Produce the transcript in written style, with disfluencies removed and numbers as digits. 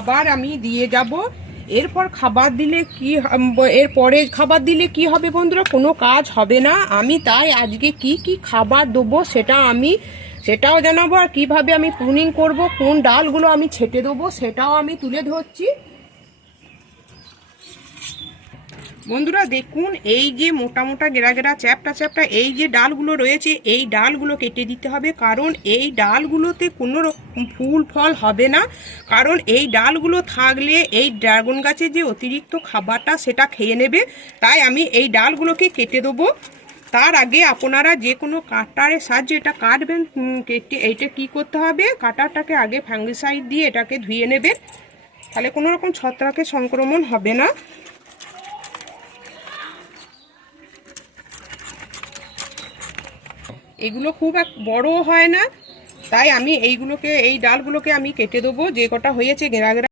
আবার আমি দিয়ে যাব। এরপর খাবার দিলে কি এরপরে খাবার দিলে কি হবে বন্ধুরা? কোনো কাজ হবে না। আমি তাই আজকে কি কি খাবার দেবো সেটাও জানাবো, আর কীভাবে আমি প্রুনিং করব, কোন ডালগুলো আমি ছেটে দেবো সেটাও আমি তুলে ধরছি। বন্ধুরা দেখুন, এই যে মোটা মোটা গেরা চ্যাপটা এই যে ডালগুলো রয়েছে, এই ডালগুলো কেটে দিতে হবে, কারণ এই ডালগুলোতে কোনো রকম ফুল ফল হবে না। কারণ এই ডালগুলো থাকলে এই ড্রাগন গাছের যে অতিরিক্ত খাবারটা সেটা খেয়ে নেবে। তাই আমি এই ডালগুলোকে কেটে দেবো। তার আগে আপনারা যে কোনো কাটারের সাহায্যে এটা কাটবেন। কেটে এইটা কী করতে হবে, কাটারটাকে আগে ফাঙ্গিসাইড দিয়ে এটাকে ধুয়ে নেবেন, তাহলে কোনো রকম ছত্রাকের সংক্রমণ হবে না। এগুলো খুব বড় হয় না, তাই আমি এই ডালগুলোকে আমি কেটে দেবো, যে কটা হয়েছে গেরা